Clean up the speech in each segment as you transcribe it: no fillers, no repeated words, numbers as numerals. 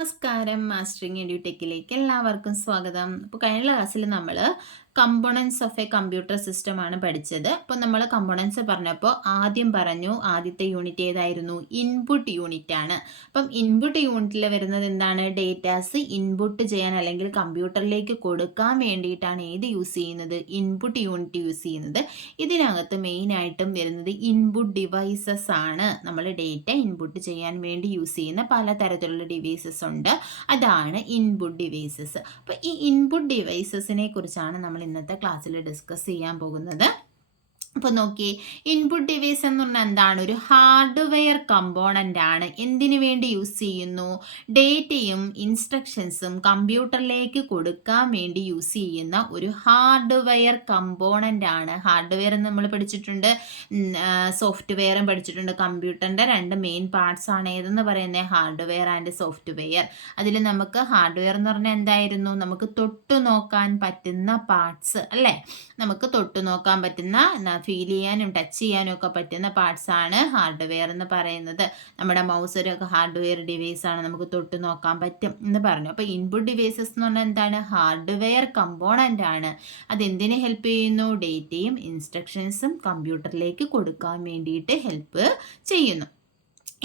നമസ്കാരം. മാസ്റ്ററിങ് എഡ്യൂടെക്കിലേക്ക് എല്ലാവർക്കും സ്വാഗതം. അപ്പോൾ കഴിഞ്ഞ ക്ലാസ്സിൽ നമ്മൾ components of A computer system ആണ് പഠിച്ചത്. അപ്പോൾ നമ്മൾ കമ്പോണൻസ് പറഞ്ഞപ്പോൾ ആദ്യം പറഞ്ഞു ആദ്യത്തെ യൂണിറ്റ് ഏതായിരുന്നു? ഇൻപുട്ട് യൂണിറ്റ് ആണ്. അപ്പം ഇൻപുട്ട് യൂണിറ്റിൽ വരുന്നത് എന്താണ്? ഡേറ്റാസ് ഇൻപുട്ട് ചെയ്യാൻ അല്ലെങ്കിൽ കമ്പ്യൂട്ടറിലേക്ക് കൊടുക്കാൻ വേണ്ടിയിട്ടാണ് ഏത് യൂസ് ചെയ്യുന്നത്? ഇൻപുട്ട് യൂണിറ്റ് യൂസ് ചെയ്യുന്നത്. ഇതിനകത്ത് മെയിനായിട്ടും വരുന്നത് ഇൻപുട്ട് ഡിവൈസസ് ആണ്. നമ്മൾ ഡേറ്റ ഇൻപുട്ട് ചെയ്യാൻ വേണ്ടി യൂസ് ചെയ്യുന്ന പലതരത്തിലുള്ള ഡിവൈസസ് ഉണ്ട്. അതാണ് ഇൻപുട്ട് ഡിവൈസസ്. അപ്പോൾ ഈ ഇൻപുട്ട് ഡിവൈസസിനെ കുറിച്ചാണ് നമ്മൾ ഇന്നത്തെ ക്ലാസ്സിൽ ഡിസ്കസ് ചെയ്യാൻ പോകുന്നത്. അപ്പോൾ നോക്കിയേ, ഇൻപുട്ട് ഡിവൈസ് എന്ന് പറഞ്ഞാൽ എന്താണ്? ഒരു ഹാർഡ്വെയർ കമ്പോണൻ്റ് ആണ്. എന്തിനു വേണ്ടി യൂസ് ചെയ്യുന്നു? ഡേറ്റയും ഇൻസ്ട്രക്ഷൻസും കമ്പ്യൂട്ടറിലേക്ക് കൊടുക്കാൻ വേണ്ടി യൂസ് ചെയ്യുന്ന ഒരു ഹാർഡ്വെയർ കമ്പോണൻ്റ് ആണ്. ഹാർഡ്വെയർ എന്ന് നമ്മൾ പഠിച്ചിട്ടുണ്ട്, സോഫ്റ്റ്വെയറും പഠിച്ചിട്ടുണ്ട്. കമ്പ്യൂട്ടറിൻ്റെ രണ്ട് മെയിൻ പാർട്സ് ആണ് ഏതെന്ന് പറയുന്നത്? Hardware and software. അതിൽ നമുക്ക് ഹാർഡ്വെയർ എന്ന് പറഞ്ഞാൽ എന്തായിരുന്നു? നമുക്ക് തൊട്ടു നോക്കാൻ പറ്റുന്ന പാർട്സ് അല്ലേ? നമുക്ക് തൊട്ടു നോക്കാൻ പറ്റുന്ന, ഫീൽ ചെയ്യാനും ടച്ച് ചെയ്യാനും ഒക്കെ പറ്റുന്ന പാർട്സ് ആണ് ഹാർഡ്വെയർ എന്ന് പറയുന്നത്. നമ്മുടെ മൗസ് ഒരു ഹാർഡ്വെയർ ഡിവൈസ് ആണ്, നമുക്ക് തൊട്ടു നോക്കാൻ പറ്റും എന്ന് പറഞ്ഞു. അപ്പോൾ ഇൻപുട്ട് ഡിവൈസസ് എന്ന് പറഞ്ഞാൽ എന്താണ്? ഹാർഡ്വെയർ കമ്പോണൻ്റ് ആണ്. അതെന്തിനെ ഹെൽപ്പ് ചെയ്യുന്നു? ഡേറ്റയും ഇൻസ്ട്രക്ഷൻസും കമ്പ്യൂട്ടറിലേക്ക് കൊടുക്കാൻ വേണ്ടിയിട്ട് ഹെൽപ്പ് ചെയ്യുന്നു.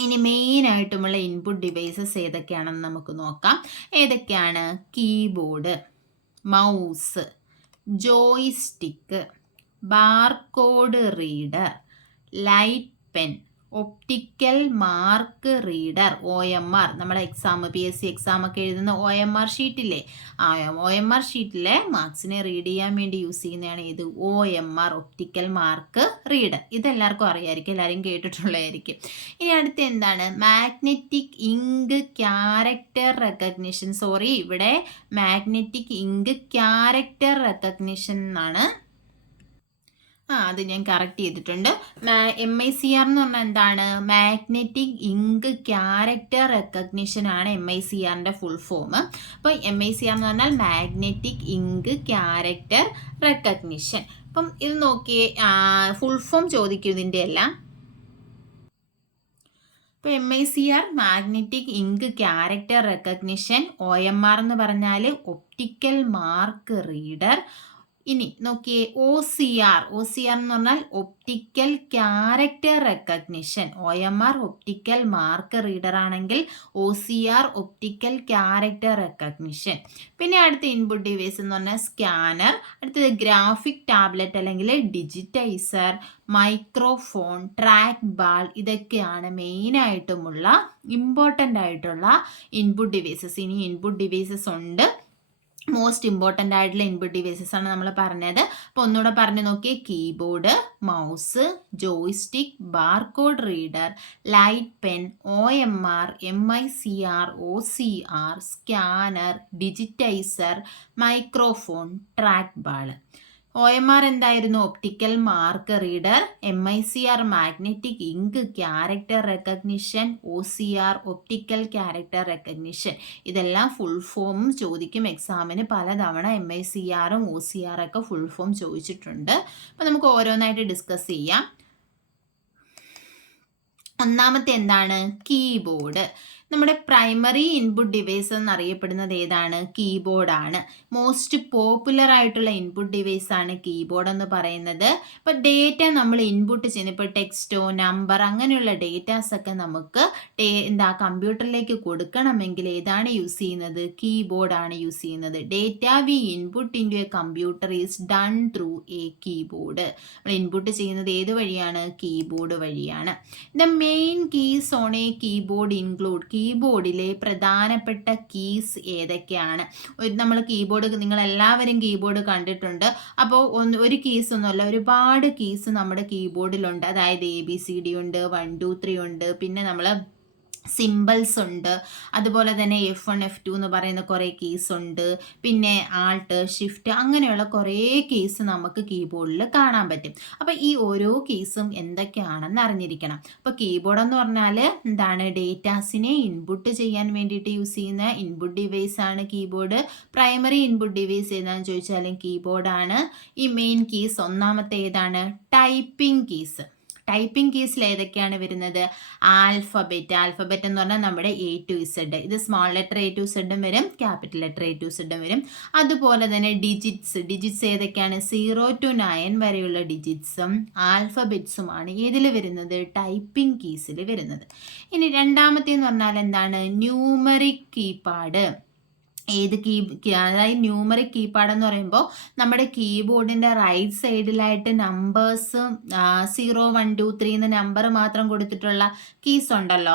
ഇനി മെയിനായിട്ടുമുള്ള ഇൻപുട്ട് ഡിവൈസസ് ഏതൊക്കെയാണെന്ന് നമുക്ക് നോക്കാം. ഏതൊക്കെയാണ്? Keyboard, mouse, joystick, barcode reader, light pen, optical mark reader, OMR. നമ്മുടെ PSC എക്സാം ഒക്കെ എഴുതുന്ന OMR ഷീറ്റില്ലേ, ആ OMR ഷീറ്റിലെ മാർക്സിനെ റീഡ് ചെയ്യാൻ വേണ്ടി യൂസ് ചെയ്യുന്നതാണ് ഇത് OMR, ഒപ്റ്റിക്കൽ മാർക്ക് റീഡർ. ഇതെല്ലാവർക്കും അറിയാമായിരിക്കും, എല്ലാവരും കേട്ടിട്ടുള്ളതായിരിക്കും. ഇനി അടുത്ത എന്താണ്? Magnetic ink character recognition. ഇവിടെ മാഗ്നറ്റിക് ഇങ്ക് ക്യാരക്ടർ റെക്കഗ്നിഷൻ എന്നാണ്. അത് ഞാൻ കറക്റ്റ് ചെയ്തിട്ടുണ്ട്. MICR എന്ന് പറഞ്ഞാൽ എന്താണ്? മാഗ്നറ്റിക് ഇങ്ക് ക്യാരക്ടർ റെക്കഗ്നിഷൻ ആണ് MICRൻ്റെ ഫുൾ ഫോം. അപ്പോൾ MICR എന്ന് പറഞ്ഞാൽ മാഗ്നറ്റിക് ഇങ്ക് ക്യാരക്ടർ റെക്കഗ്നിഷൻ. അപ്പം ഇത് നോക്കിയേ, ഫുൾ ഫോം ചോദിക്കും ഇതിൻ്റെ എല്ലാം. ഇപ്പോൾ MICR magnetic ink character recognition, OMR എന്ന് പറഞ്ഞാൽ ഒപ്റ്റിക്കൽ മാർക്ക് റീഡർ. ഇനി നോക്കിയേ, OCR എന്ന് പറഞ്ഞാൽ optical character recognition. OMR optical mark reader ആണെങ്കിൽ OCR ഒപ്റ്റിക്കൽ ക്യാരക്ടർ റെക്കഗ്നിഷൻ. പിന്നെ അടുത്ത ഇൻപുട്ട് ഡിവൈസ് എന്ന് പറഞ്ഞാൽ സ്കാനർ, അടുത്തത് ഗ്രാഫിക് ടാബ്ലറ്റ് അല്ലെങ്കിൽ ഡിജിറ്റൈസർ, മൈക്രോഫോൺ, ട്രാക്ക് ബാൾ. ഇതൊക്കെയാണ് മെയിനായിട്ടുമുള്ള ഇമ്പോർട്ടൻ്റ് ആയിട്ടുള്ള ഇൻപുട്ട് ഡിവൈസസ്. ഇനി ഇൻപുട്ട് ഡിവൈസസ് ഉണ്ട്, മോസ്റ്റ് ഇമ്പോർട്ടൻ്റ് ആയിട്ടുള്ള ഇൻപുട്ട് ഡിവൈസസ് ആണ് നമ്മൾ പറഞ്ഞത്. അപ്പോൾ ഒന്നുകൂടെ പറഞ്ഞു നോക്കിയേ, keyboard, mouse, joystick, barcode reader, light pen, OMR, MICR, OCR, scanner, digitiser, microphone, track ball. OMR എന്തായിരുന്നു? Optical mark reader. MICR magnetic ink character recognition. OCR optical character recognition. ഇതെല്ലാം ഫുൾ ഫോം ചോദിക്കും എക്സാമിന് പലതവണ. MICRും OCR ഒക്കെ full form ചോദിച്ചിട്ടുണ്ട്. അപ്പോൾ നമുക്ക് ഓരോന്നായിട്ട് ഡിസ്കസ് ചെയ്യാം. ഒന്നാമത്തെ എന്താണ്? കീബോർഡ്. നമ്മുടെ പ്രൈമറി ഇൻപുട്ട് ഡിവൈസ് എന്നറിയപ്പെടുന്നത് ഏതാണ്? കീബോർഡാണ്. മോസ്റ്റ് പോപ്പുലർ ആയിട്ടുള്ള ഇൻപുട്ട് ഡിവൈസ് ആണ് കീബോർഡ് എന്ന് പറയുന്നത്. ഇപ്പോൾ ഡേറ്റ നമ്മൾ ഇൻപുട്ട് ചെയ്യുന്ന, ഇപ്പോൾ ടെക്സ്റ്റോ നമ്പർ അങ്ങനെയുള്ള ഡേറ്റാസ് ഒക്കെ നമുക്ക് കമ്പ്യൂട്ടറിലേക്ക് കൊടുക്കണമെങ്കിൽ ഏതാണ് യൂസ് ചെയ്യുന്നത്? കീബോർഡാണ് യൂസ് ചെയ്യുന്നത്. Data we input into a computer is done through a keyboard. നമ്മൾ ഇൻപുട്ട് ചെയ്യുന്നത് ഏത് വഴിയാണ്? കീബോർഡ് വഴിയാണ്. The main keys on a keyboard include. കീബോർഡിലെ പ്രധാനപ്പെട്ട കീസ് ഏതൊക്കെയാണ്? നമ്മൾ കീബോർഡ്, നിങ്ങൾ എല്ലാവരും കീബോർഡ് കണ്ടിട്ടുണ്ട്. അപ്പോൾ ഒരു കീസ് ഒന്നുമല്ല, ഒരുപാട് കീസ് നമ്മുടെ കീബോർഡിലുണ്ട്. അതായത് ABCD ഉണ്ട്, 1 2 3 ഉണ്ട്, പിന്നെ നമ്മൾ സിമ്പിൾസ് ഉണ്ട്, അതുപോലെ തന്നെ F1 F2 എന്ന് പറയുന്ന കുറേ കീസ് ഉണ്ട്, പിന്നെ ആൾട്ട് ഷിഫ്റ്റ് അങ്ങനെയുള്ള കുറേ കീസ് നമുക്ക് കീബോർഡിൽ കാണാൻ പറ്റും. അപ്പോൾ ഈ ഓരോ കീസും എന്തൊക്കെയാണെന്ന് അറിഞ്ഞിരിക്കണം. അപ്പോൾ കീബോർഡ് എന്ന് പറഞ്ഞാൽ എന്താണ്? ഡേറ്റാസിനെ ഇൻപുട്ട് ചെയ്യാൻ വേണ്ടിയിട്ട് യൂസ് ചെയ്യുന്ന ഇൻപുട്ട് ഡിവൈസ് ആണ് കീബോർഡ്. പ്രൈമറി ഇൻപുട്ട് ഡിവൈസ് ഏതാണെന്ന് ചോദിച്ചാലും കീബോർഡാണ്. ഈ മെയിൻ കീസ് ഒന്നാമത്തെ ഏതാണ്? Typing keys. ടൈപ്പിംഗ് കീസിൽ ഏതൊക്കെയാണ് വരുന്നത്? ആൽഫബറ്റ് എന്ന് പറഞ്ഞാൽ നമ്മുടെ എ ടു ഇസഡ്. ഇത് സ്മോൾ ലെറ്റർ എ ടു ഇസഡും വരും, ക്യാപിറ്റൽ ലെറ്റർ എ ടു ഇസഡും വരും. അതുപോലെ തന്നെ ഡിജിറ്റ്സ് ഏതൊക്കെയാണ്? 0 to 9 വരെയുള്ള ഡിജിറ്റ്സും ആൽഫബറ്റ്സുമാണ് ഏതിൽ വരുന്നത്? ടൈപ്പിംഗ് കീസിൽ വരുന്നത്. ഇനി രണ്ടാമത്തേന്ന് പറഞ്ഞാൽ എന്താണ്? Numeric keypad. അതായത് ന്യൂമറിക് കീപാഡ് എന്ന് പറയുമ്പോൾ നമ്മുടെ കീബോർഡിൻ്റെ റൈറ്റ് സൈഡിലായിട്ട് നമ്പേഴ്സ് 0 1 2 3 എന്ന നമ്പർ മാത്രം കൊടുത്തിട്ടുള്ള കീസ് ഉണ്ടല്ലോ,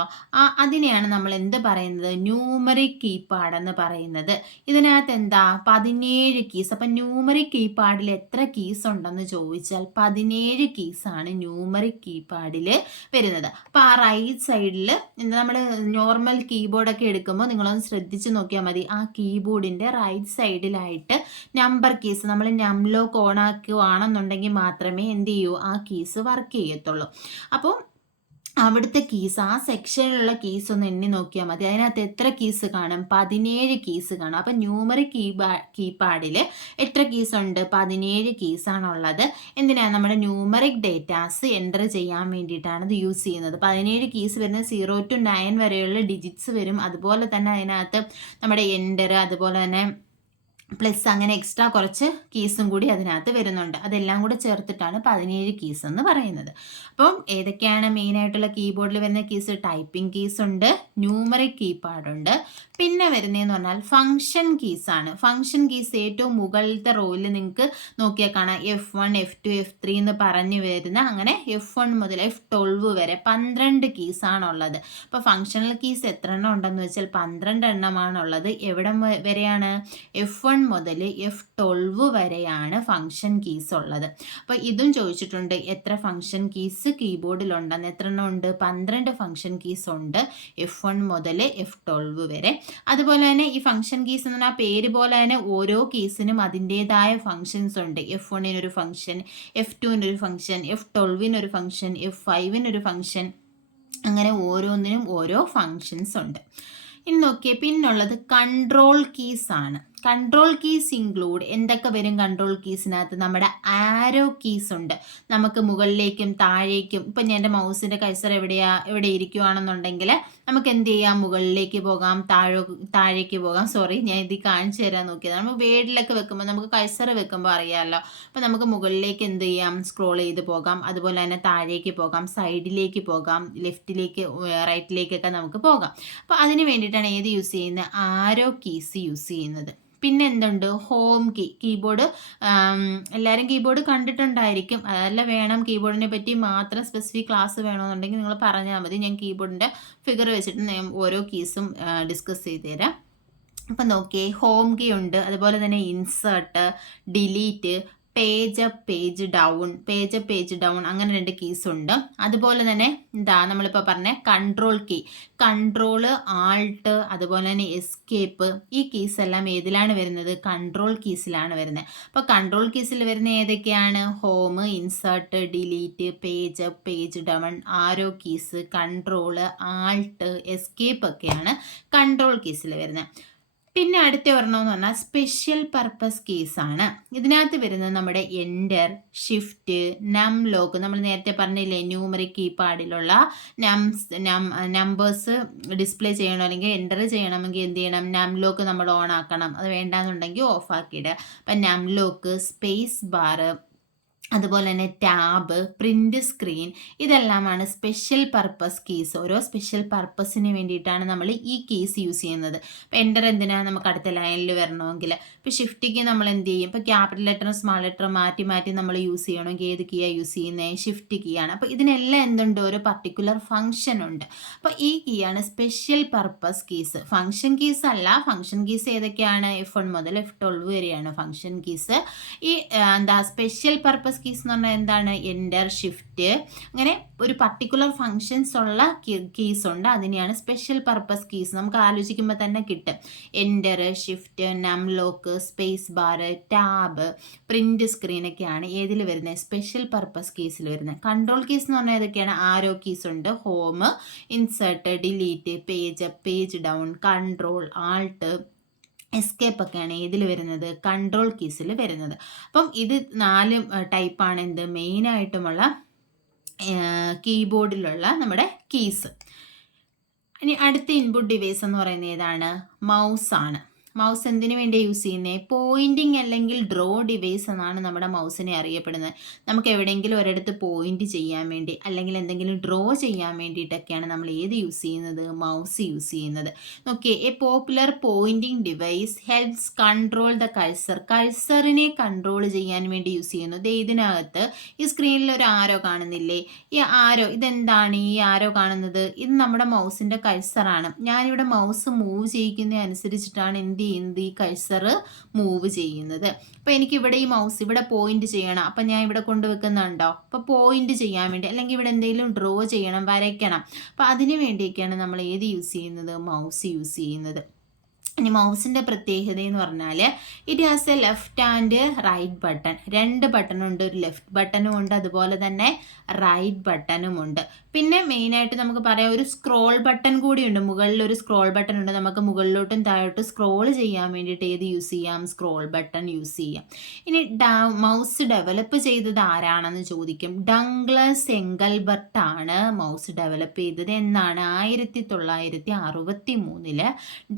അതിനെയാണ് നമ്മൾ എന്ത് പറയുന്നത്? ന്യൂമറിക് കീപാഡ് എന്ന് പറയുന്നത്. ഇതിനകത്ത് എന്താ? 17 കീസ്. അപ്പം ന്യൂമറിക് കീപാഡിൽ എത്ര കീസ് ഉണ്ടെന്ന് ചോദിച്ചാൽ 17 കീസാണ് ന്യൂമറിക് കീപാഡിൽ വരുന്നത്. അപ്പോൾ ആ റൈറ്റ് സൈഡിൽ നമ്മൾ നോർമൽ കീബോർഡൊക്കെ എടുക്കുമ്പോൾ നിങ്ങളൊന്ന് ശ്രദ്ധിച്ച് നോക്കിയാൽ മതി. ആ കീബോർഡിൻ്റെ റൈറ്റ് സൈഡിലായിട്ട് നമ്പർ കീസ് നമ്മൾ നംലോക്ക് ഓൺ ആക്കുകയാണെന്നുണ്ടെങ്കിൽ മാത്രമേ എന്ത് ചെയ്യൂ? ആ കീസ് വർക്ക് ചെയ്യത്തുള്ളൂ. അപ്പോൾ അവിടുത്തെ കീസ്, ആ സെക്ഷനിലുള്ള കീസ് ഒന്ന് എണ്ണി നോക്കിയാൽ മതി. അതിനകത്ത് എത്ര കീസ് കാണും? 17 കീസ് കാണും. അപ്പം ന്യൂമറിക് കീപാഡിൽ എത്ര കീസ് ഉണ്ട്? 17 കീസാണുള്ളത്. എന്തിനാണ്? നമ്മുടെ ന്യൂമറിക് ഡേറ്റാസ് എൻ്റർ ചെയ്യാൻ വേണ്ടിയിട്ടാണ് ഇത് യൂസ് ചെയ്യുന്നത്. 17 കീസ് വരുന്നത് 0 to 9 വരെയുള്ള ഡിജിറ്റ്സ് വരും. അതുപോലെ തന്നെ അതിനകത്ത് നമ്മുടെ എൻ്റർ, അതുപോലെ തന്നെ പ്ലസ്, അങ്ങനെ എക്സ്ട്രാ കുറച്ച് കീസും കൂടി അതിനകത്ത് വരുന്നുണ്ട്. അതെല്ലാം കൂടെ ചേർത്തിട്ടാണ് 17 കീസ് എന്ന് പറയുന്നത്. അപ്പം ഏതൊക്കെയാണ് മെയിനായിട്ടുള്ള കീബോർഡിൽ വരുന്ന കീസ്? ടൈപ്പിംഗ് കീസ് ഉണ്ട്, ന്യൂമറിക് കീപാഡുണ്ട്, പിന്നെ വരുന്നതെന്ന് പറഞ്ഞാൽ ഫങ്ഷൻ കീസാണ്. ഫങ്ഷൻ കീസ് ഏറ്റവും മുകളിലത്തെ റോയിൽ നിങ്ങൾക്ക് നോക്കിയാൽ കാണാം F1 F2 F3 എന്ന് പറഞ്ഞു വരുന്ന, അങ്ങനെ F1 മുതൽ F12 വരെ 12 കീസാണുള്ളത്. അപ്പോൾ ഫങ്ഷണൽ കീസ് എത്ര എണ്ണം ഉണ്ടെന്ന് വെച്ചാൽ 12 എണ്ണമാണുള്ളത്. എവിടെ വരെയാണ്? F1 മുതൽ F12 വരെയാണ് ഫങ്ഷൻ കീസ് ഉള്ളത്. അപ്പോൾ ഇതും ചോദിച്ചിട്ടുണ്ട്, എത്ര ഫങ്ഷൻ കീസ് കീബോർഡിലുണ്ടെന്ന്. എത്ര എണ്ണം ഉണ്ട്? 12 ഫങ്ഷൻ കീസ് ഉണ്ട്, F1 മുതൽ F12 വരെ. അതുപോലെ തന്നെ ഈ ഫങ്ഷൻ കീസ് എന്ന് പറഞ്ഞാൽ പേര് പോലെ തന്നെ ഓരോ കീസിനും അതിൻ്റെതായ ഫങ്ഷൻസ് ഉണ്ട്. F1-നൊരു ഫങ്ഷൻ, F2-നൊരു ഫങ്ഷൻ, F12-നൊരു ഫങ്ഷൻ, F5-നൊരു ഫങ്ഷൻ, അങ്ങനെ ഓരോന്നിനും ഓരോ ഫങ്ഷൻസ് ഉണ്ട്. ഇനി നോക്കിയേ, പിന്നുള്ളത് കൺട്രോൾ കീസ് ആണ്. കൺട്രോൾ കീസ് ഇൻക്ലൂഡ് എന്തൊക്കെ വരും? കൺട്രോൾ കീസിനകത്ത് നമ്മുടെ ആരോ കീസ് ഉണ്ട്. നമുക്ക് മുകളിലേക്കും താഴേക്കും, ഇപ്പം ഞാൻ എൻ്റെ മൗസിൻ്റെ കഴ്സർ എവിടെ ഇരിക്കുവാണെന്നുണ്ടെങ്കിൽ നമുക്ക് എന്ത് ചെയ്യാം? മുകളിലേക്ക് പോകാം, താഴേക്ക് പോകാം. ഞാൻ ഇത് കാണിച്ചു തരാൻ നോക്കിയത്. നമ്മൾ വേഡിലൊക്കെ വെക്കുമ്പോൾ നമുക്ക് കഴ്സർ വെക്കുമ്പോൾ അറിയാമല്ലോ. അപ്പം നമുക്ക് മുകളിലേക്ക് എന്ത് ചെയ്യാം? സ്ക്രോൾ ചെയ്ത് പോകാം. അതുപോലെ തന്നെ താഴേക്ക് പോകാം, സൈഡിലേക്ക് പോകാം, ലെഫ്റ്റിലേക്ക് റൈറ്റിലേക്കൊക്കെ നമുക്ക് പോകാം. അപ്പോൾ അതിന് വേണ്ടിയിട്ടാണ് ഏത് യൂസ് ചെയ്യുന്നത്? ആരോ കീസ് യൂസ് ചെയ്യുന്നത്. പിന്നെ എന്തുണ്ട്? Home keyboard. എല്ലാവരും കീബോർഡ് കണ്ടിട്ടുണ്ടായിരിക്കും. അതല്ല, വേണം കീബോർഡിനെ പറ്റി മാത്രം സ്പെസിഫിക് ക്ലാസ് വേണമെന്നുണ്ടെങ്കിൽ നിങ്ങൾ പറഞ്ഞാൽ മതി. ഞാൻ കീബോർഡിൻ്റെ ഫിഗർ വെച്ചിട്ട് ഓരോ കീസും ഡിസ്കസ് ചെയ്ത് തരാം. അപ്പം നോക്കിയേ, ഹോം കീ ഉണ്ട്, അതുപോലെ തന്നെ insert, delete, page up page down അങ്ങനെ 2 കീസ് ഉണ്ട്. അതുപോലെ തന്നെ നമ്മളിപ്പോൾ പറഞ്ഞ കൺട്രോള്, ആൾട്ട്, അതുപോലെ തന്നെ എസ്കേപ്പ്, ഈ കീസ് എല്ലാം ഏതിലാണ് വരുന്നത്? കൺട്രോൾ കീസിലാണ് വരുന്നത്. അപ്പോൾ കൺട്രോൾ കീസിൽ വരുന്ന ഏതൊക്കെയാണ്? Home, insert, delete, page up, page down, arrow keys, control, alt, escape ഒക്കെയാണ് കൺട്രോൾ കീസിൽ വരുന്നത്. പിന്നെ അടുത്ത ഒരെണ്ണമെന്ന് പറഞ്ഞാൽ സ്പെഷ്യൽ പർപ്പസ് കീസാണ്. ഇതിനകത്ത് വരുന്നത് നമ്മുടെ എൻ്റർ, ഷിഫ്റ്റ്, ലോക്ക്. നമ്മൾ നേരത്തെ പറഞ്ഞില്ലേ, ന്യൂമറിക് കീപാഡിലുള്ള നമ്പേഴ്സ് ഡിസ്പ്ലേ ചെയ്യണം, അല്ലെങ്കിൽ എൻ്റർ ചെയ്യണമെങ്കിൽ എന്ത് ചെയ്യണം? ലോക്ക് നമ്മൾ ഓൺ ആക്കണം. അത് വേണ്ടാന്നുണ്ടെങ്കിൽ ഓഫ് ആക്കിയിടുക. അപ്പം ലോക്ക്, സ്പേസ് ബാർ, അതുപോലെ തന്നെ ടാബ്, പ്രിൻ്റ് സ്ക്രീൻ, ഇതെല്ലാമാണ് സ്പെഷ്യൽ പർപ്പസ് കീസ്. ഓരോ സ്പെഷ്യൽ പർപ്പസിന് വേണ്ടിയിട്ടാണ് നമ്മൾ ഈ കീസ് യൂസ് ചെയ്യുന്നത്. ഇപ്പോൾ എൻ്റർ എന്തിനാണ്? നമുക്ക് അടുത്ത ലൈനിൽ വരണമെങ്കിൽ. ഇപ്പോൾ ഷിഫ്റ്റിക്ക് നമ്മൾ എന്ത് ചെയ്യും? ഇപ്പോൾ ക്യാപിറ്റൽ ലെറ്ററും സ്മാൾ ലെറ്ററും മാറ്റി നമ്മൾ യൂസ് ചെയ്യണമെങ്കിൽ ഏത് കീയാണ് യൂസ് ചെയ്യുന്നത്? ഷിഫ്റ്റ് കീ ആണ്. അപ്പോൾ ഇതിനെല്ലാം എന്തുണ്ട്? ഒരു പർട്ടിക്കുലർ ഫംഗ്ഷൻ ഉണ്ട്. അപ്പോൾ ഈ കീയാണ് special purpose keys. Function keys അല്ല. ഫംഗ്ഷൻ കീസ് ഏതൊക്കെയാണ്? F1 മുതൽ F12 വരെയാണ് ഫംഗ്ഷൻ കീസ്. ഈ സ്പെഷ്യൽ പർപ്പസ് കീസ് എന്ന് പറഞ്ഞാൽ എന്താണ്? എൻ്റർ, ഷിഫ്റ്റ്, അങ്ങനെ ഒരു പർട്ടിക്കുലർ ഫങ്ഷൻസ് ഉള്ള കീസ് ഉണ്ട്. അതിനെയാണ് സ്പെഷ്യൽ പർപ്പസ് കീസ്. നമുക്ക് ആലോചിക്കുമ്പോൾ തന്നെ കിട്ടും. Enter, shift, lock, space bar, tab, print സ്ക്രീനൊക്കെയാണ് ഏതിൽ വരുന്നത്? സ്പെഷ്യൽ പർപ്പസ് കീസിൽ വരുന്നത്. കൺട്രോൾ കീസ് എന്ന് പറഞ്ഞാൽ ഏതൊക്കെയാണ്? ആരോ കീസ് ഉണ്ട്, home, insert, delete, page up, page down, control, Alt, escape ഒക്കെയാണ് ഏതിൽ വരുന്നത്? കൺട്രോൾ കീസിൽ വരുന്നത്. അപ്പം ഇത് 4 ടൈപ്പാണ് മെയിനായിട്ടുമുള്ള കീബോർഡിലുള്ള നമ്മുടെ കീസ്. ഇനി അടുത്ത ഇൻപുട്ട് ഡിവൈസ് എന്ന് പറയുന്നത് ഏതാണ്? മൗസ് ആണ്. മൗസ് എന്തിനു വേണ്ടി യൂസ് ചെയ്യുന്നത്? പോയിന്റിങ് അല്ലെങ്കിൽ ഡ്രോ ഡിവൈസ് എന്നാണ് നമ്മുടെ മൗസിനെ അറിയപ്പെടുന്നത്. നമുക്ക് എവിടെയെങ്കിലും ഒരിടത്ത് പോയിന്റ് ചെയ്യാൻ വേണ്ടി അല്ലെങ്കിൽ എന്തെങ്കിലും ഡ്രോ ചെയ്യാൻ വേണ്ടിയിട്ടൊക്കെയാണ് നമ്മൾ ഏത് യൂസ് ചെയ്യുന്നത്? മൗസ് യൂസ് ചെയ്യുന്നത്. Okay, a popular pointing device helps control the cursor. കഴ്സറിനെ കൺട്രോൾ ചെയ്യാൻ വേണ്ടി യൂസ് ചെയ്യുന്നു. ഇതിനകത്ത് ഈ സ്ക്രീനിൽ ഒരു ആരോ കാണുന്നില്ലേ? ഈ ആരോ, ഇതെന്താണ് ഈ ആരോ കാണുന്നത്? ഇത് നമ്മുടെ മൗസിൻ്റെ കഴ്സറാണ്. ഞാനിവിടെ മൗസ് മൂവ് ചെയ്യിക്കുന്ന അനുസരിച്ചിട്ടാണ് എന്ത് ചെയ്യുന്നത്? ഈ കഴ്സർ മൂവ് ചെയ്യുന്നത്. അപ്പോൾ എനിക്കിവിടെ ഈ മൗസ് ഇവിടെ പോയിന്റ് ചെയ്യണം. അപ്പം ഞാൻ ഇവിടെ കൊണ്ടുവെക്കുന്നുണ്ടോ? അപ്പോൾ പോയിന്റ് ചെയ്യാൻ വേണ്ടി, അല്ലെങ്കിൽ ഇവിടെ എന്തെങ്കിലും ഡ്രോ ചെയ്യണം, വരയ്ക്കണം. അപ്പോൾ അതിന് വേണ്ടിയൊക്കെയാണ് നമ്മൾ ഏത് യൂസ് ചെയ്യുന്നത്? മൗസ് യൂസ് ചെയ്യുന്നത്. ഇനി മൗസിൻ്റെ പ്രത്യേകത എന്ന് പറഞ്ഞാൽ it has a left and right button. 2 ബട്ടണുണ്ട്, ഒരു ലെഫ്റ്റ് ബട്ടണും ഉണ്ട്, അതുപോലെ തന്നെ റൈറ്റ് ബട്ടണും ഉണ്ട്. പിന്നെ മെയിനായിട്ട് നമുക്ക് പറയാം ഒരു സ്ക്രോൾ ബട്ടൺ കൂടിയുണ്ട്. മുകളിൽ ഒരു സ്ക്രോൾ ബട്ടൺ ഉണ്ട്. നമുക്ക് മുകളിലോട്ടും താഴോട്ടും സ്ക്രോൾ ചെയ്യാൻ വേണ്ടിയിട്ട് ഏത് യൂസ് ചെയ്യാം? സ്ക്രോൾ ബട്ടൺ യൂസ് ചെയ്യാം. ഇനി മൗസ് ഡെവലപ്പ് ചെയ്തത് ആരാണെന്ന് ചോദിക്കും. ഡഗ്ലസ് എംഗൽബർട്ട് ആണ് മൗസ് ഡെവലപ്പ് ചെയ്തത്. എന്നാണ്? 1963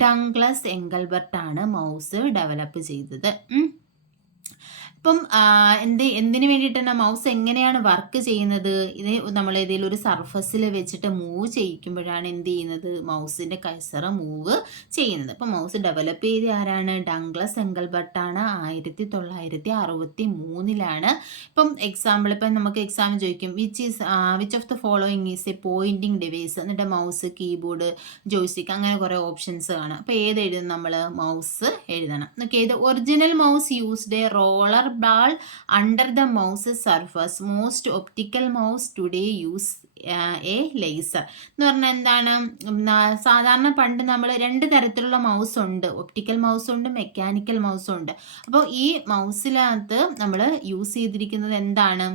ഡഗ്ലസ് എംഗൽബർട്ട് ആണ് മൗസ് ഡെവലപ്പ് ചെയ്തത്. ഇപ്പം എന്തിനു വേണ്ടിയിട്ടാണ് മൗസ് എങ്ങനെയാണ് വർക്ക് ചെയ്യുന്നത്? ഇത് നമ്മൾ ഏതെങ്കിലും ഒരു സർഫസിൽ വെച്ചിട്ട് മൂവ് ചെയ്യിക്കുമ്പോഴാണ് എന്ത് ചെയ്യുന്നത്? മൗസിൻ്റെ കഴ്സർ മൂവ് ചെയ്യുന്നത്. അപ്പം മൗസ് ഡെവലപ്പ് ചെയ്ത ആരാണ്? ഡഗ്ലസ് എംഗൽബർട്ടാണ്. 1963 ഇപ്പം എക്സാമ്പിൾ, ഇപ്പം നമുക്ക് എക്സാം ചോദിക്കും which of the following is A pointing device. എന്നിട്ട് മൗസ്, കീബോർഡ്, ജോയ്സ്റ്റിക്ക്, അങ്ങനെ കുറേ ഓപ്ഷൻസ് കാണാം. അപ്പോൾ ഏത് എഴുതും നമ്മൾ? മൗസ് എഴുതണം. ഓക്കെ, ഇത് original mouse used A roller ball under the mouse surface. Most optical mouse today use A laser എന്ന് പറഞ്ഞാൽ എന്താണ്? സാധാരണ പണ്ട് നമ്മൾ 2 തരത്തിലുള്ള മൗസ് ഉണ്ട്. ഒപ്റ്റിക്കൽ മൗസ് ഉണ്ട്, മെക്കാനിക്കൽ മൗസ് ഉണ്ട്. അപ്പോൾ ഈ മൗസിനകത്ത് നമ്മൾ യൂസ് ചെയ്തിരിക്കുന്നത് എന്താണ്?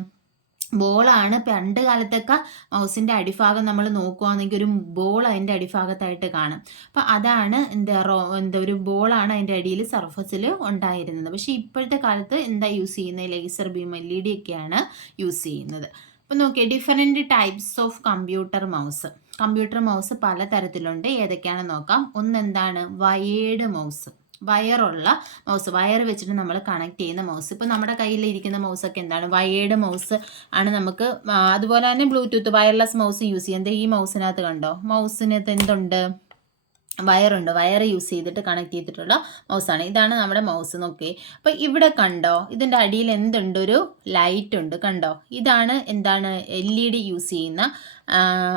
ബോളാണ്. പണ്ട് കാലത്തൊക്കെ മൗസിൻ്റെ അടിഭാഗം നമ്മൾ നോക്കുകയാണെങ്കിൽ ഒരു ബോൾ അതിൻ്റെ അടിഭാഗത്തായിട്ട് കാണും. അപ്പോൾ അതാണ് ഒരു ബോളാണ് അതിൻ്റെ അടിയിൽ സർഫസിൽ ഉണ്ടായിരുന്നത്. പക്ഷേ ഇപ്പോഴത്തെ കാലത്ത് എന്താ യൂസ് ചെയ്യുന്നത്? ലേസർ ബീം, LED ഒക്കെയാണ് യൂസ് ചെയ്യുന്നത്. അപ്പോൾ നോക്കിയേ, different types of computer mouse. Computer mouse പല തരത്തിലുണ്ട്. ഏതൊക്കെയാണെന്ന് നോക്കാം. ഒന്നെന്താണ്? Wired mouse. വയറുള്ള മൗസ്, വയർ വെച്ചിട്ട് നമ്മൾ കണക്ട് ചെയ്യുന്ന മൗസ്. ഇപ്പോൾ നമ്മുടെ കയ്യിലിരിക്കുന്ന മൗസൊക്കെ എന്താണ്? വയേർഡ് മൗസ് ആണ്. നമുക്ക് അതുപോലെ തന്നെ ബ്ലൂടൂത്ത് വയർലെസ് മൗസ് യൂസ് ചെയ്യാം. ഈ മൗസിനകത്ത് കണ്ടോ? മൗസിനകത്ത് എന്തുണ്ട്? വയറുണ്ട്. വയർ യൂസ് ചെയ്തിട്ട് കണക്ട് ചെയ്തിട്ടുള്ള മൗസാണ്. ഇതാണ് നമ്മുടെ മൗസ്. നോക്കി, അപ്പോൾ ഇവിടെ കണ്ടോ? ഇതിൻ്റെ അടിയിൽ എന്തുണ്ട്? ഒരു ലൈറ്റ് ഉണ്ട്. കണ്ടോ? ഇതാണ് എന്താണ്? LED യൂസ് ചെയ്യുന്ന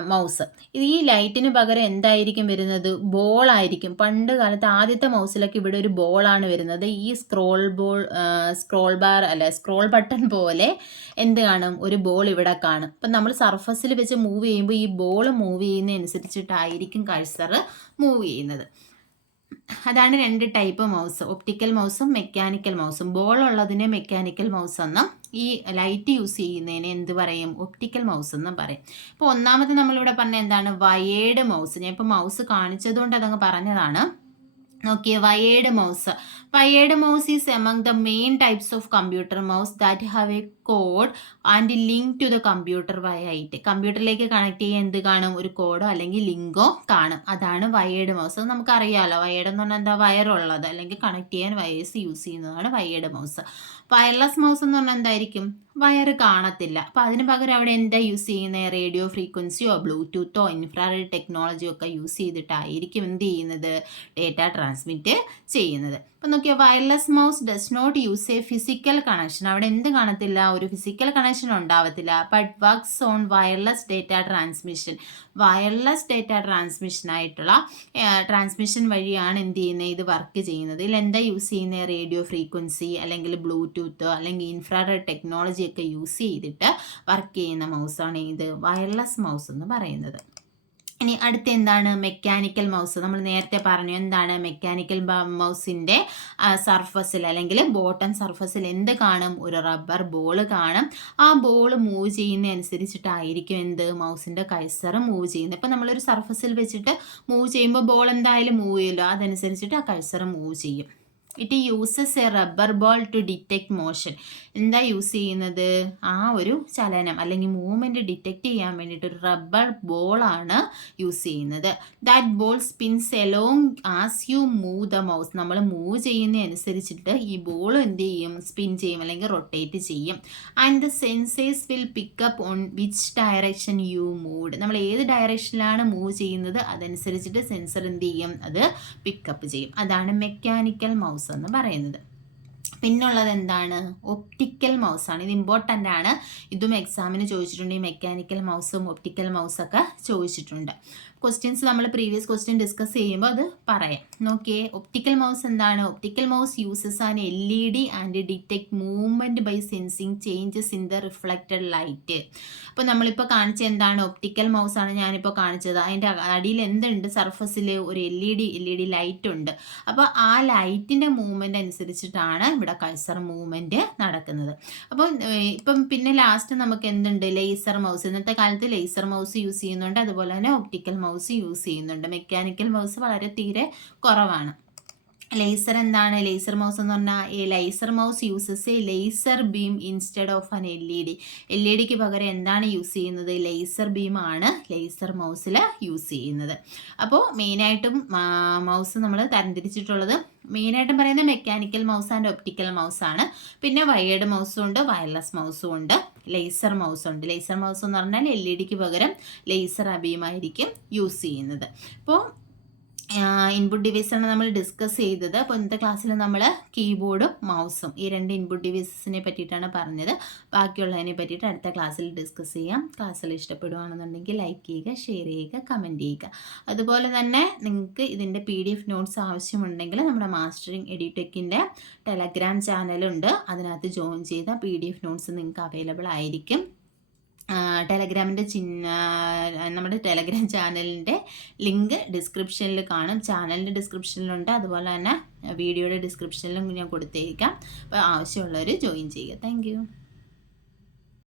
മൗസ്. ഈ ലൈറ്റിന് പകരം എന്തായിരിക്കും വരുന്നത്? ബോളായിരിക്കും. പണ്ട് കാലത്ത് ആദ്യത്തെ മൗസിലൊക്കെ ഇവിടെ ഒരു ബോളാണ് വരുന്നത്. ഈ സ്ക്രോൾ ബട്ടൺ പോലെ എന്ത് കാണും? ഒരു ബോൾ ഇവിടെ കാണും. അപ്പം നമ്മൾ സർഫസിൽ വെച്ച് മൂവ് ചെയ്യുമ്പോൾ ഈ ബോൾ മൂവ് ചെയ്യുന്നതനുസരിച്ചിട്ടായിരിക്കും കഴ്സർ മൂവ് ചെയ്യുന്നത്. അതാണ് 2 ടൈപ്പ് മൗസ്, ഒപ്റ്റിക്കൽ മൗസും മെക്കാനിക്കൽ മൗസും. ബോൾ ഉള്ളതിനെ മെക്കാനിക്കൽ മൗസ് എന്നും ഈ ലൈറ്റ് യൂസ് ചെയ്യുന്നതിന് എന്ത് പറയും? ഒപ്റ്റിക്കൽ മൗസ് എന്നും പറയും. ഇപ്പോൾ ഒന്നാമത് നമ്മളിവിടെ പറഞ്ഞ എന്താണ്? Wired mouse. ഞാൻ ഇപ്പോൾ മൗസ് കാണിച്ചതുകൊണ്ട് അതങ്ങ് പറഞ്ഞതാണ്. നോക്കിയേ, wired mouse. Wired mouse is among the main types of computer mouse that have a cord and link to the computer via IT. കമ്പ്യൂട്ടറിലേക്ക് കണക്ട് ചെയ്യാൻ എന്ത് കാണും? ഒരു കോഡോ അല്ലെങ്കിൽ ലിങ്കോ കാണും. അതാണ് വയേർഡ് മൗസ്. അത് നമുക്കറിയാമല്ലോ. വയേർഡ് എന്ന് പറഞ്ഞാൽ എന്താ? വയറുള്ളത് അല്ലെങ്കിൽ കണക്ട് ചെയ്യാൻ വയേഴ്സ് യൂസ് ചെയ്യുന്നതാണ് വയേർഡ് മൗസ്. വയർലെസ് മൗസ് എന്ന് പറഞ്ഞാൽ എന്തായിരിക്കും? വയർ കാണത്തില്ല. അപ്പോൾ അതിന് പകരം അവിടെ എന്താ യൂസ് ചെയ്യുന്നത്? റേഡിയോ ഫ്രീക്വൻസിയോ ബ്ലൂടൂത്തോ ഇൻഫ്രാറെഡ് ടെക്നോളജിയോ ഒക്കെ യൂസ് ചെയ്തിട്ടായിരിക്കും എന്ത് ചെയ്യുന്നത്? ഡേറ്റ ട്രാൻസ്മിറ്റ് ചെയ്യുന്നത്. അപ്പം നോക്കിയാൽ wireless mouse does not use a physical connection. അവിടെ എന്ത് കാണത്തില്ല? ഒരു ഫിസിക്കൽ കണക്ഷൻ ഉണ്ടാവത്തില്ല. But works on wireless data transmission. Wireless data ട്രാൻസ്മിഷനായിട്ടുള്ള ട്രാൻസ്മിഷൻ വഴിയാണ് എന്ത് ചെയ്യുന്നത്? ഇത് വർക്ക് ചെയ്യുന്നത്. ഇതിൽ എന്താ യൂസ് ചെയ്യുന്നത്? റേഡിയോ ഫ്രീക്വൻസി അല്ലെങ്കിൽ ബ്ലൂടൂത്ത് അല്ലെങ്കിൽ ഇൻഫ്രാറെഡ് ടെക്നോളജി ഒക്കെ യൂസ് ചെയ്തിട്ട് വർക്ക് ചെയ്യുന്ന മൗസാണ് ഇത് വയർലെസ് മൗസ് എന്ന് പറയുന്നത്. ഇനി അടുത്ത എന്താണ്? Mechanical mouse. നമ്മൾ നേരത്തെ പറഞ്ഞു എന്താണ്? മെക്കാനിക്കൽ മൗസിൻ്റെ സർഫസിൽ അല്ലെങ്കിൽ ബോട്ടം സർഫസിൽ എന്ത് കാണും? ഒരു റബ്ബർ ബോൾ കാണും. ആ ബോൾ മൂവ് ചെയ്യുന്ന അനുസരിച്ചിട്ടായിരിക്കും എന്ത്? മൗസിൻ്റെ കഴ്സർ മൂവ് ചെയ്യുന്നത്. ഇപ്പം നമ്മളൊരു സർഫസിൽ വെച്ചിട്ട് മൂവ് ചെയ്യുമ്പോൾ ബോൾ എന്തായാലും മൂവ് ചെയ്യുമല്ലോ. അതനുസരിച്ചിട്ട് ആ കഴ്സർ മൂവ് ചെയ്യും. It uses a rubber ball to detect motion. എന്താ യൂസ് ചെയ്യുന്നത്? ആ ഒരു ചലനം അല്ലെങ്കിൽ മൂവ്മെൻറ്റ് ഡിറ്റക്ട് ചെയ്യാൻ വേണ്ടിയിട്ട് ഒരു റബ്ബർ ബോളാണ് യൂസ് ചെയ്യുന്നത്. That ball sphinx along as you move the mouse. നമ്മൾ മൂവ് ചെയ്യുന്നതനുസരിച്ചിട്ട് ഈ ബോൾ എന്ത് ചെയ്യും? സ്പിൻ ചെയ്യും അല്ലെങ്കിൽ റൊട്ടേറ്റ് ചെയ്യും. And the sensors will pickup on which direction you moved. നമ്മൾ ഏത് ഡയറക്ഷനിലാണ് മൂവ് ചെയ്യുന്നത് അതനുസരിച്ചിട്ട് സെൻസർ എന്ത് ചെയ്യും? അത് പിക്കപ്പ് ചെയ്യും. അതാണ് മെക്കാനിക്കൽ മൗസ് എന്ന് പറയുന്നത്. പിന്നുള്ളത് എന്താണ്? ഒപ്റ്റിക്കൽ മൗസാണ്. ഇത് ഇമ്പോർട്ടൻ്റ് ആണ്. ഇതും എക്സാമിന് ചോദിച്ചിട്ടുണ്ട്. ഈ മെക്കാനിക്കൽ മൗസും ഒപ്റ്റിക്കൽ മൗസൊക്കെ ചോദിച്ചിട്ടുണ്ട്. ക്വസ്റ്റ്യൻസ് നമ്മൾ പ്രീവിയസ് ക്വസ്റ്റ്യൻ ഡിസ്കസ് ചെയ്യുമ്പോൾ അത് പറയാം. നോക്കിയേ, ഒപ്റ്റിക്കൽ മൗസ് എന്താണ്? Optical mouse uses an LED and detect movement by sensing changes in the reflected light. അപ്പോൾ നമ്മളിപ്പോൾ കാണിച്ച എന്താണ്? ഒപ്റ്റിക്കൽ മൗസാണ് ഞാനിപ്പോൾ കാണിച്ചത്. അതിൻ്റെ അടിയിൽ എന്തുണ്ട്? സർഫസിൽ ഒരു LED ലൈറ്റ് ഉണ്ട്. അപ്പോൾ ആ ലൈറ്റിൻ്റെ മൂവ്മെൻറ്റ് അനുസരിച്ചിട്ടാണ് ഇവിടെ കഴ്സർ മൂവ്മെൻറ്റ് നടക്കുന്നത്. അപ്പോൾ ഇപ്പം പിന്നെ ലാസ്റ്റ് നമുക്ക് എന്തുണ്ട്? Laser mouse. ഇന്നത്തെ കാലത്ത് ലേസർ മൗസ് യൂസ് ചെയ്യുന്നുണ്ട്. അതുപോലെ തന്നെ ഒപ്റ്റിക്കൽ മൗസ് യൂസ് ചെയ്യുന്നുണ്ട്. മെക്കാനിക്കൽ മൗസ് വളരെ തീരെ കുറവാണ്. ലേസർ എന്താണ്? ലേസർ മൗസ് എന്ന് പറഞ്ഞാൽ laser mouse uses A laser beam instead of an LED. LEDക്ക് പകരം എന്താണ് യൂസ് ചെയ്യുന്നത്? ലേസർ ബീമാണ് ലേസർ മൗസിൽ യൂസ് ചെയ്യുന്നത്. അപ്പോൾ മെയിനായിട്ടും മൗസ് നമ്മൾ തരംതിരിച്ചിട്ടുള്ളത് മെയിനായിട്ടും പറയുന്നത് mechanical mouse and optical mouse ആണ്. പിന്നെ വയേർഡ് മൗസും ഉണ്ട്, വയർലെസ് മൗസും ഉണ്ട്, ലേസർ മൗസ് ഉണ്ട്. ലേസർ മൗസ് എന്ന് പറഞ്ഞാൽ LEDക്ക് പകരം ലേസർ ബീമായിരിക്കും യൂസ് ചെയ്യുന്നത്. അപ്പോൾ ഇൻപുട്ട് ഡിവൈസാണ് നമ്മൾ ഡിസ്കസ് ചെയ്തത്. അപ്പോൾ ഇന്നത്തെ ക്ലാസ്സിൽ നമ്മൾ കീബോർഡും മൗസും ഈ രണ്ട് ഇൻപുട്ട് ഡിവൈസസിനെ പറ്റിയിട്ടാണ് പറഞ്ഞത്. ബാക്കിയുള്ളതിനെ പറ്റിയിട്ട് അടുത്ത ക്ലാസ്സിൽ ഡിസ്കസ് ചെയ്യാം. ക്ലാസ്സിൽ ഇഷ്ടപ്പെടുകയാണെന്നുണ്ടെങ്കിൽ ലൈക്ക് ചെയ്യുക, ഷെയർ ചെയ്യുക, കമൻറ്റ് ചെയ്യുക. അതുപോലെ തന്നെ നിങ്ങൾക്ക് ഇതിൻ്റെ PDF നോട്ട്സ് ആവശ്യമുണ്ടെങ്കിൽ നമ്മുടെ മാസ്റ്ററിങ് എഡ്യൂടെക്കിൻ്റെ ടെലഗ്രാം ചാനലുണ്ട്. അതിനകത്ത് ജോയിൻ ചെയ്ത PDF നോട്ട്സ് നിങ്ങൾക്ക് അവൈലബിൾ ആയിരിക്കും. ടെലഗ്രാമിൻ്റെ നമ്മുടെ ടെലഗ്രാം ചാനലിൻ്റെ ലിങ്ക് ഡിസ്ക്രിപ്ഷനിൽ കാണും. ചാനലിൻ്റെ ഡിസ്ക്രിപ്ഷനിലുണ്ട്. അതുപോലെ തന്നെ വീഡിയോയുടെ ഡിസ്ക്രിപ്ഷനിലും ഞാൻ കൊടുത്തേക്കാം. അപ്പോൾ ആവശ്യമുള്ളവർ ജോയിൻ ചെയ്യുക. താങ്ക്